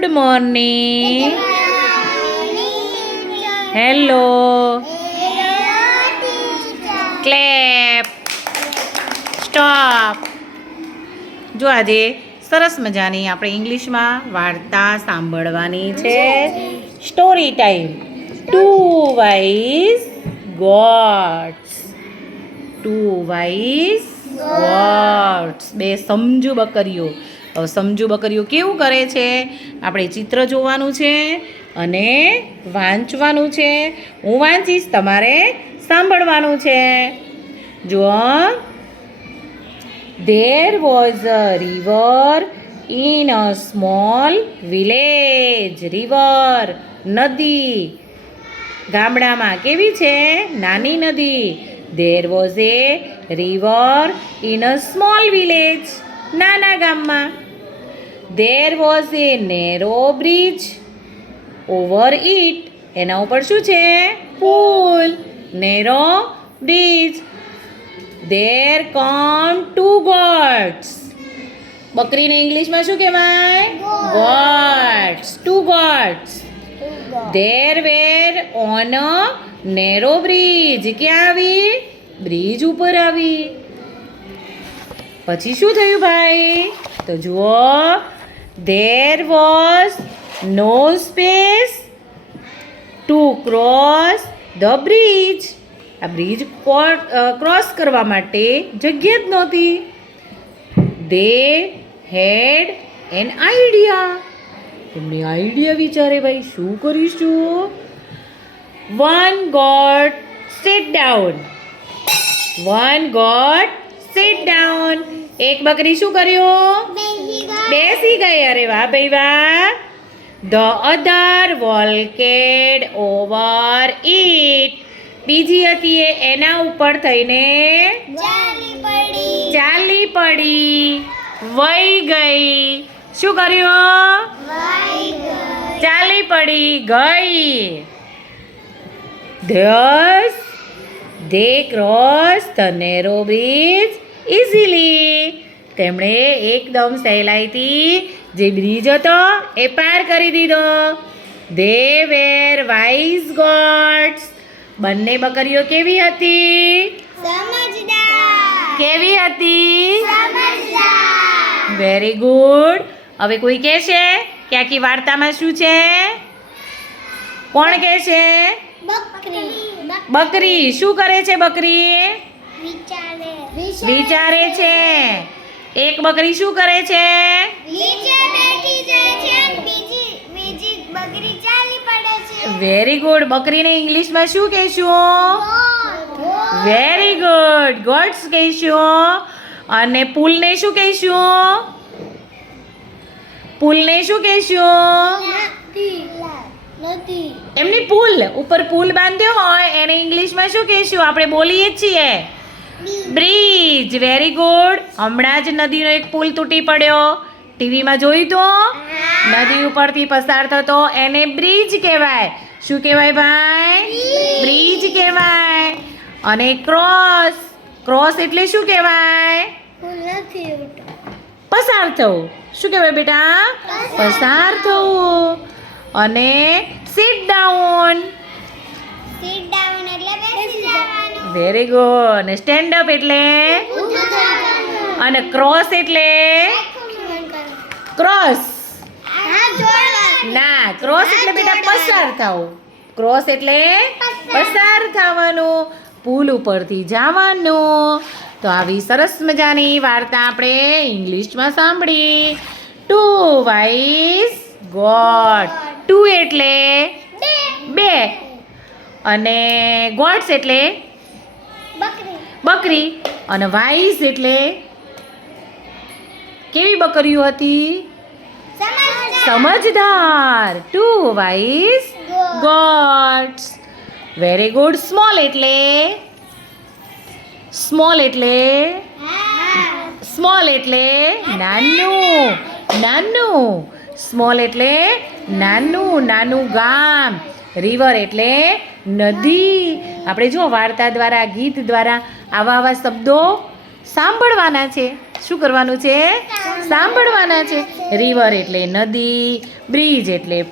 Good morning hello clap stop જો આજે સરસ મજાની આપણે ઇંગ્લિશમાં વાર્તા સાંભળવાની છે. Story time two wise goats two wise goats બે સમજુ બકરીઓ. હવે સમજુ બકરીઓ કેવું કરે છે આપણે ચિત્ર જોવાનું છે અને વાંચવાનું છે હું વાંચીશ તમારે સાંભળવાનું છે જુઓ There was a river in a small village. River, નદી ગામડામાં કેવી છે નાની નદી There was a river in a small village. નાના ગામમાં There was a narrow bridge. Over it એના ઉપર શું છે પુલ narrow bridge There come two goats. બકરીને ઇંગ્લિશમાં શું કહેવાય goats two goats there were on a narrow bridge ક્યાં આવી બ્રિજ ઉપર આવી પછી શું થયું ભાઈ? તો જુઓ there was no space to cross the bridge આ બ્રિજ ક્રોસ કરવા માટે જગ્યા જ નહોતી. દે હેડ એન આઈડિયા તમને આઈડિયા વિચારે ભાઈ, શું કરીશું one goat sit down one goat sit down એક બકરી શું કર્યું બેસી ગઈ. અરે વાહ ભાઈ વાહ. The other walked over it બીજી હતી એ એના ઉપર થઈને ચાલી પડી. વહી ગઈ. શું કર્યું ચાલી પડી ગઈ. Thus, they cross the narrow bridge easily તેમણે એકદમ સહેલાઈથી જે બ્રિજ હતો એ પાર કરી દીધો. દે વેર વાઇઝ ગોડ્સ બંને બકરીઓ કેવી હતી? કેવી હતી? વેરી ગુડ હવે કોઈ કહે છે કે આખી વાર્તામાં શું છે? કોણ કહે છે બકરી. શું કરે છે બકરી? વિચારે. છે. એક બકરી શું કરે છે? વેરી ગુડ બકરીને ઇંગ્લિશમાં શું કહેશું? Very good. ગોડ્સ કહીશું. અને પુલને શું કહીશું? પુલને શું કહીશું? એમની પુલ ઉપર પુલ બાંધ્યો હોય એને ઇંગ્લિશમાં શું કહીશું? આપણે બોલીએ છીએ. બ્રિજ. વેરી ગુડ હમણાં જ નદીનો એક પુલ તૂટી પડ્યો. ટીવીમાં જોયું તો? નદી ઉપરથી પસાર થતો. એને બ્રિજ કહેવાય. શું કહેવાય ભાઈ? બ્રિજ. કહેવાય. અને ક્રોસ. ક્રોસ એટલે શું કહેવાય? પસાર થવું. શું કહેવાય બેટા? પસાર થવું. અને સીટ ડાઉન વેરી ગુડ અને સ્ટેન્ડ અપ એટલે? અને ક્રોસ એટલે? ક્રોસ ના ક્રોસ એટલે બેટા પસાર થવું ક્રોસ એટલે પસાર. થવાનું. પુલ ઉપરથી જવાનું. તો આવી સરસ મજાની વાર્તા આપણે ઇંગ્લિશમાં સાંભળી. ટુ વાઇસ ગોડ ટુ એટલે? બે. અને ગોડ્સ એટલે? બકરી. અને વાઇઝ એટલે? કેવી બકરીઓ હતી? સમજદાર. Two wise goats. Very good small એટલે? સ્મોલ એટલે? સ્મોલ એટલે? નાનું. નાનું. સ્મોલ એટલે નાનું નાનું ગામ. રિવર એટલે નદી. આપણે જો વાર્તા દ્વારા, ગીત દ્વારા આવા આવા શબ્દો સાંભળવાના છે. શું કરવાનું છે? સાંભળવાના છે. રિવર એટલે નદી બ્રિજ એટલે